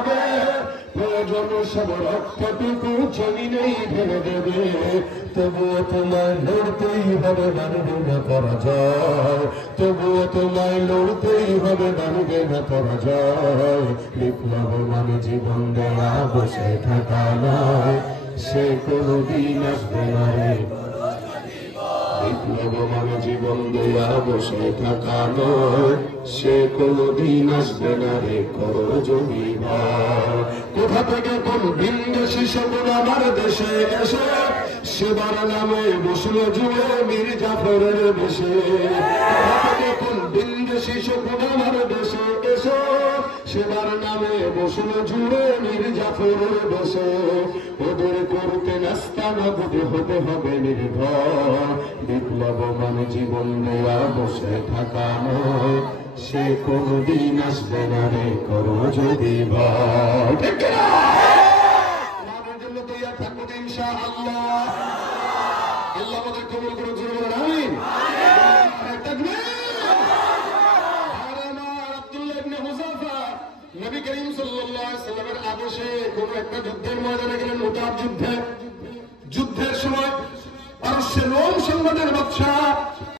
হবে, প্রয়োজন সব রক্তটুকু জমিনেই ঢেলে দেবে, তবুও তোমায় লড়তেই হবে, মানবে না পরাজয়, তবুও তোমায় লড়তেই হবে, মানবে না পরাজয়। বিপ্লব মানে জীবন দেয়া, বসে থাকা নয়, সে কোনদিন আসবে না রে। বিপ্লব মানে জীবন দেয়া, বসে থাকা নয়, সে কোনদিন আসবে না রে, করো যদি ভয়। কোথা থেকে কোন ভিনদেশী শকুন আমার দেশে এসে সেবার নামে বসলো জুড়ে মীর জাফরের বেশে। কোথা থেকে কোন ভিনদেশী শকুন আমার দেশে এসে সেবার নামে বসলো জুড়ে মীর জাফরের বেশে। ওদের করতে নাস্তা নাবুদ হতে হবে নির্ভয়। বিপ্লব মানে জীবন দেয়া, বসে থাকা নয়, সে কোনদিন আসবে না রে, করো যদি ভয়। ঠিক কিনা? আমাদের জন্য তৈরি থাকবো ইনশাআল্লাহ। আল্লাহ আমাদের কবুল করুন, জোরে বলেন আমিন। তাকবীর। আব্দুল্লাহ ইবনে হুযাফা নবী করিম সাল্লাল্লাহু আলাইহি ওয়াসাল্লামের আদেশে কোন একটা যুদ্ধের ময়দানে গেলেন, মুতাব যুদ্ধে। যুদ্ধের সময় পারস্যের রোম সম্রাটের বাদশা